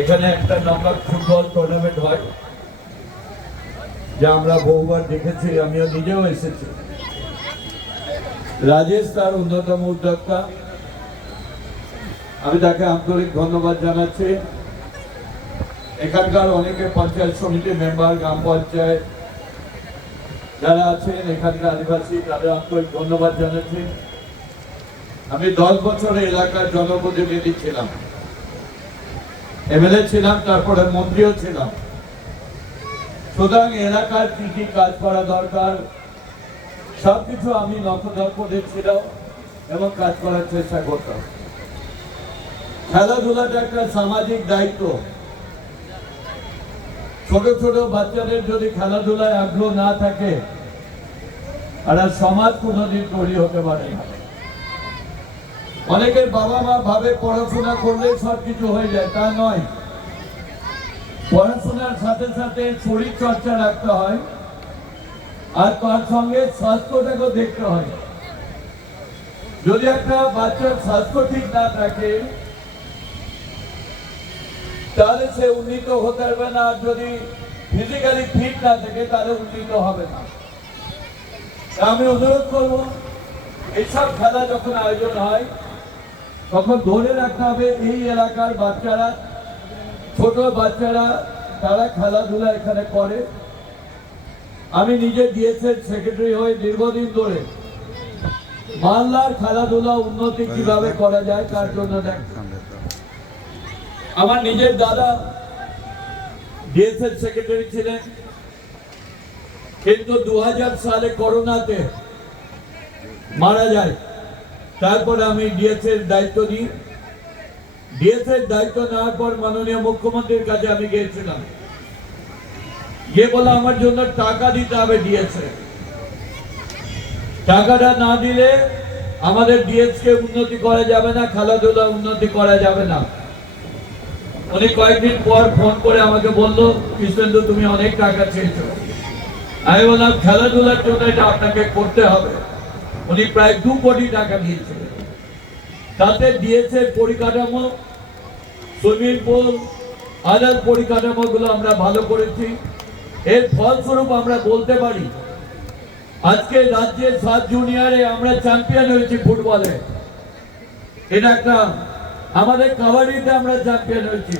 এখানে একটা knockout football tournament হয়, যা আমরা বহুবার দেখেছি, আমিও নিজেও এসেছি। রাজেশ তার অন্যতম উদ্যোক্তা, আমি তাকে আন্তরিক ধন্যবাদ জানাচ্ছি। এখানকার অনেকে পঞ্চায়েত সমিতির মেম্বার, গ্রাম পঞ্চায়েত যারা আছেন, এখানকার আদিবাসী, তাদের আন্তরিক ধন্যবাদ জানাচ্ছি। আমি 10 বছর এলাকার জনপ্রতিনিধি ছিলাম, এমএলএ ছিলাম, তারপরে মন্ত্রীও ছিলাম। সুতরাং এলাকার কি কি কাজ করা দরকার সবকিছু আমি নজর করেছিলাম এবং কাজ করার চেষ্টা করতাম। খেলাধুলাটা একটা সামাজিক দায়িত্ব। ছোট ছোট বাচ্চাদের যদি খেলাধুলায় আগ্রহ না থাকে, আর সমাজ কোনোদিন তৈরি হতে পারে না। অনেকের বাবা মা ভাবে পড়াশোনা করলে সবকিছু হয়ে যায়, তা নয়। পড়াশোনার সাথে সাথে শরীর চর্চা রাখতে হয়, আর তার সঙ্গে স্বাস্থ্যটাকেও দেখতে হয়। যদি একটা বাচ্চার স্বাস্থ্য ঠিক না থাকে, তাহলে সে উন্নীত হতে পারবে না। আর যদি ফিজিক্যালি ফিট না থাকে, তাহলে উন্নীত হবে না। আমি অনুরোধ করবো, এইসব খেলা যখন আয়োজন হয়, তখন ধরে রাখতে হবে এই এলাকার বাচ্চারা, ছোট বাচ্চারা, তারা খেলাধুলা এখানে করে। আমি নিজে ডিএসএর সেক্রেটারি হয়ে দীর্ঘদিন ধরে মালদার খেলাধুলা উন্নতি কিভাবে করা যায় তার জন্য দেখ। আমার নিজের দাদা ডিএসএর সেক্রেটারি ছিলেন, কিন্তু 2000 সালে করোনাতে মারা যায়। তারপরে আমি ডিএসএর দায়িত্ব নিই। ডিএসএর দায়িত্ব নেওয়ার পর মাননীয় মুখ্যমন্ত্রীর কাছে আমি গিয়েছিলাম, গিয়ে বলে আমার জন্য টাকা দিতে হবে ডিএসএ। টাকাটা না দিলে আমাদের ডিএস কে উন্নতি করা যাবে না, খেলাধুলা উন্নতি করা যাবে না। উনি কয়েকদিন পর ফোন করে আমাকে বললো, কৃষ্ণেন্দু তুমি অনেক টাকা চেয়েছো। আমি বললাম খেলাধুলার জন্য এটা আপনাকে করতে হবে। উনি প্রায় 2 কোটি টাকা দিয়েছিলেন। তাতে ডিএসএর পরিকাঠামো, সুইমিং পুল, আদার পরিকাঠামোগুলো আমরা ভালো করেছি। এর ফলস্বরূপ আমরা বলতে পারি, আজকে রাজ্যের 7 জুনিয়রে আমরা চ্যাম্পিয়ন হয়েছি ফুটবলে। এটা একটা, আমাদের কাবাডিতে আমরা চ্যাম্পিয়ন হয়েছি,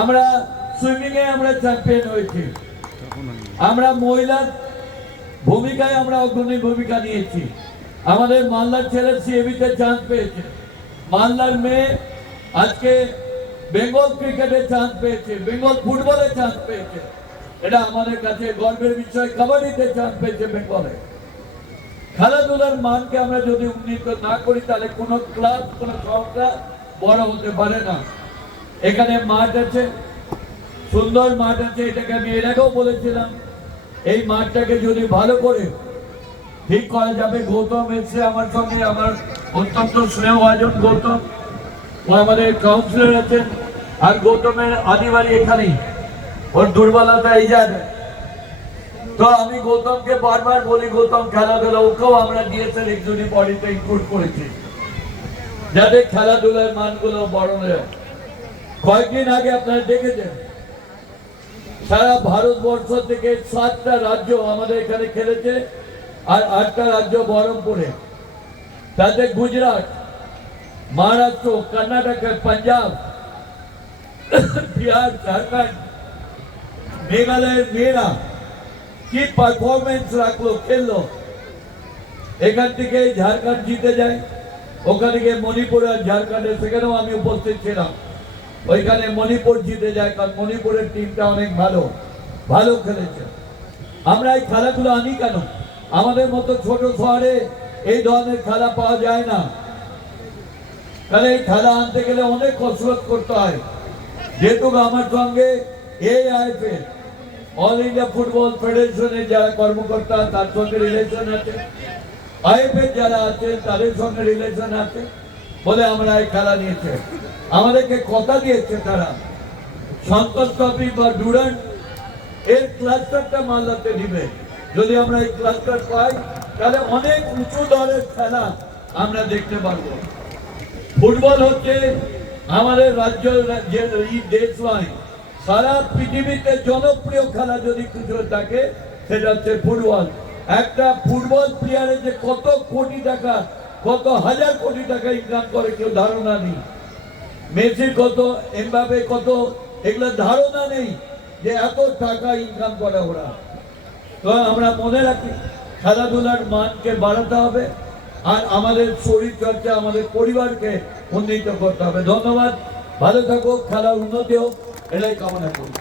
আমরা সুইমিং এ আমরা চ্যাম্পিয়ন হয়েছি, আমরা মহিলার ভূমিকায় আমরা অগ্রণী ভূমিকা নিয়েছি। আমাদের মালদার ছেলে সিএবিতে চান্স পেয়েছে, মালদার মেয়ে আজকে বেঙ্গল ক্রিকেটে চান্স পেয়েছে, বেঙ্গল ফুটবলে চান্স পেয়েছে। এটা আমাদের কাছে গর্বের বিষয়। কাবাডিতে চান্স পেয়েছে বেঙ্গলে। খেলাধুলার মানকে আমরা যদি উন্নীত না করি, তাহলে কোনো ক্লাব, কোনো সংস্থা বড় হতে পারে না। এখানে মাঠ আছে, সুন্দর মাঠ আছে, এটাকে আমি এর আগেও বলেছিলাম। এই মাঠটাকে যদি ভালো করে ঠিক করা যাবে। গৌতম এসে আমার সঙ্গে, আমার অত্যন্ত স্নেহভাজন গৌতম, ও আমাদের কাউন্সিলর আছেন। আর গৌতমের আদিবাড়ি এখানেই, ওর দুর্বলতা এই জায়গায়। তো আমি গৌতমকে বারবার বলি, গৌতম খেলাধুলা, ওকেও আমরা ডিএসএল এক্সিকিউটিভ বডিতে ইনক্লুড করেছি, যাতে খেলাধুলার মানগুলো বড় হয়। কয়েকদিন আগে আপনারা দেখেছেন, সারা ভারতবর্ষ থেকে 7টা রাজ্য আমাদের এখানে খেলেছে, আর 8টা রাজ্য বহরমপুরে। তাতে গুজরাট, মহারাষ্ট্র, কর্ণাটক, পাঞ্জাব, বিহার, ঝাড়খণ্ড, মেঘালয়ের মেয়েরা কি পারফরমেন্স রাখলো, খেললো। এখান থেকে ঝাড়খণ্ড জিতে যায়, ওখানে গিয়ে মণিপুর আর ঝাড়খণ্ডে, সেখানেও আমি উপস্থিত ছিলাম। ওইখানে মণিপুর জিতে যায়, কারণ মণিপুরের টিমটা অনেক ভালো ভালো খেলেছে। আমরা এই খেলাগুলো আনি কেন? আমাদের মতো ছোট শহরে এই ধরনের খেলা পাওয়া যায় না। তাহলে এই খেলা আনতে গেলে অনেক কসরত করতে হয়। যেহেতু আমার সঙ্গে AIFA, অল ইন্ডিয়া ফুটবল ফেডারেশনের যারা কর্মকর্তা, তার সঙ্গে রিলেশন আছে, IFA যারা আছে তাদের সঙ্গে রিলেশন আছে, বলে আমরা এই খেলা নিয়েছে। আমাদেরকে কথা দিয়েছে তারা, সন্তোষ ট্রফি বা ডুরান্ট এর ক্লাস্টারটা মালদাতে দিবে। যদি আমরা এই ক্লাস্টার পাই, তাহলে অনেক উঁচু দলের খেলা আমরা দেখতে পারবো। ফুটবল হচ্ছে আমাদের রাজ্য যে দেশ নয়, সারা পৃথিবীতে জনপ্রিয় খেলা যদি কিছু থাকে সেটা হচ্ছে ফুটবল। একটা ফুটবল প্লেয়ারে যে কত কোটি টাকা, কত হাজার কোটি টাকা ইনকাম করে কেউ ধারণা নেই। মেসি কত, এমবাপে কত, এগুলো ধারণা নেই যে এত টাকা ইনকাম করে ওরা। তো আমরা মনে রাখি খেলাধুলার মানকে বাড়াতে হবে, আর আমাদের শরীর চর্চা, আমাদের পরিবারকে উন্নীত করতে হবে। ধন্যবাদ, ভালো থাকুক, খেলার উন্নতি হোক, এটাই কামনা করি।